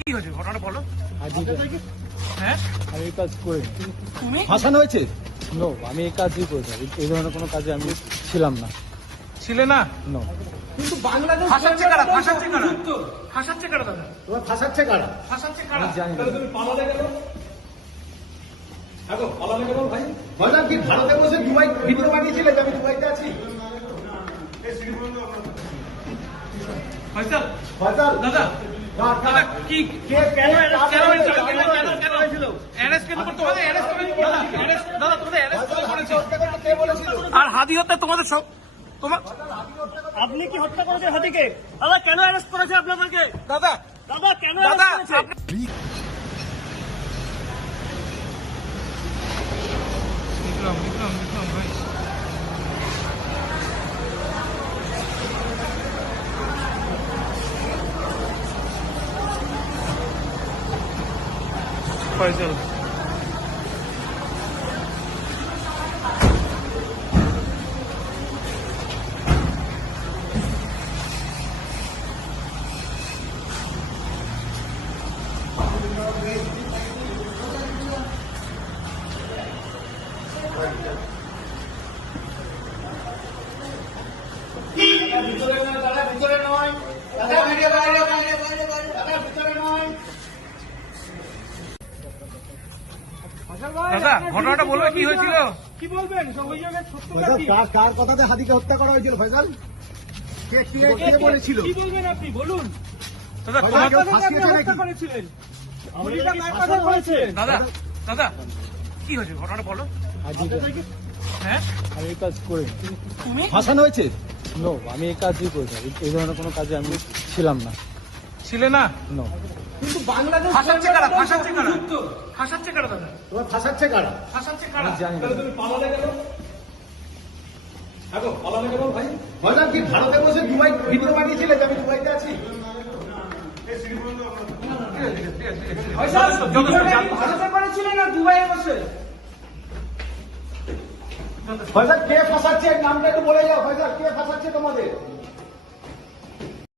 কি হয়েছে ঘটনাটা বলো। হ্যাঁ আমি এই কাজ করি তুমি ফাঁসানো হয়েছে। নো, আমি এই কাজই করি এই ধরনের কোনো কাজে আমি ছিলাম না। ছিলে না নো, কিন্তু বাংলাদেশ ফাঁসাচ্ছে কারা ফাঁসাচ্ছে কারা দাদা তোমার ফাঁসাচ্ছে কারা? ফাঁসাচ্ছে কারা আমি জানি না। তুমি পালালে কেন? দেখো পালালে কেন ভাই? ভাইজান কি ভারতে বসে দুবাই ভিডিও বানিয়েছিলে যে আমি দুবাইতে আছি? ফয়সাল ভাইজান দাদা দাদা কি কে কেন কেন হয়েছিল? অ্যারেস্ট কেন করতে হবে? অ্যারেস্ট করেন দাদা, অ্যারেস্ট দাদা, তোমাদের অ্যারেস্ট করেছে। কে বলেছিল? আর হাদি হত্যা তোমাদের সব তোমার আপনি কি হত্যা করেছেন হাতিকে? দাদা কেন অ্যারেস্ট করেছে আপনাদেরকে? দাদা দাদা কেন দাদা অ্যারেস্ট করেছে? বিক্রম ভাই ফয়সাল দাদা ঘটনাটা বলবে কি হয়েছিল? কি বলবেন অভিযোগের সত্যতা ভাইজান কি? কার কথাতে হাদিকে হত্যা করা হয়েছিল ভাইজান? কে বলেছিল? কি বলবেন আপনি বলুন? দাদা ভাইজান, তোমার- কেউ আপনাদেরকে আপনি ফাঁসিয়েছে হত্যা নাকি? করেছিলেন। আমাদের গুলিটা কি কার ফাঁসানো কথা বলেছেন? দাদা দাদা কি হয়েছে ঘটনাটা বলো। হ্যাঁ আমি এই কাজ করি তুমি ফাঁসানো হয়েছে। নো, আমি এই কাজই করি এই ধরনের কোনো কাজে আমি ছিলাম না। ছিলে না নো, কিন্তু বাংলাদেশ ফাঁসাচ্ছে কারা ফাঁসাচ্ছে কারা দাদা তোমার ফাঁসাচ্ছে কারা? ফাঁসাচ্ছে কারা আমি জানি না। তুমি পালালে কেন? দেখো পালালে কেন ভাই? ভাইজান কি ভারতে বসে দুবাই ভিডিও বানিয়েছিলে যে আমি দুবাইতে আছি? ভারতে করেছিলেন না দুবাইয়ে বসে? ভাইজান কে ফাঁসাচ্ছে? নামটা একটু বলে যাও ভাইজান, কে ফাঁসাচ্ছে তোমাদের?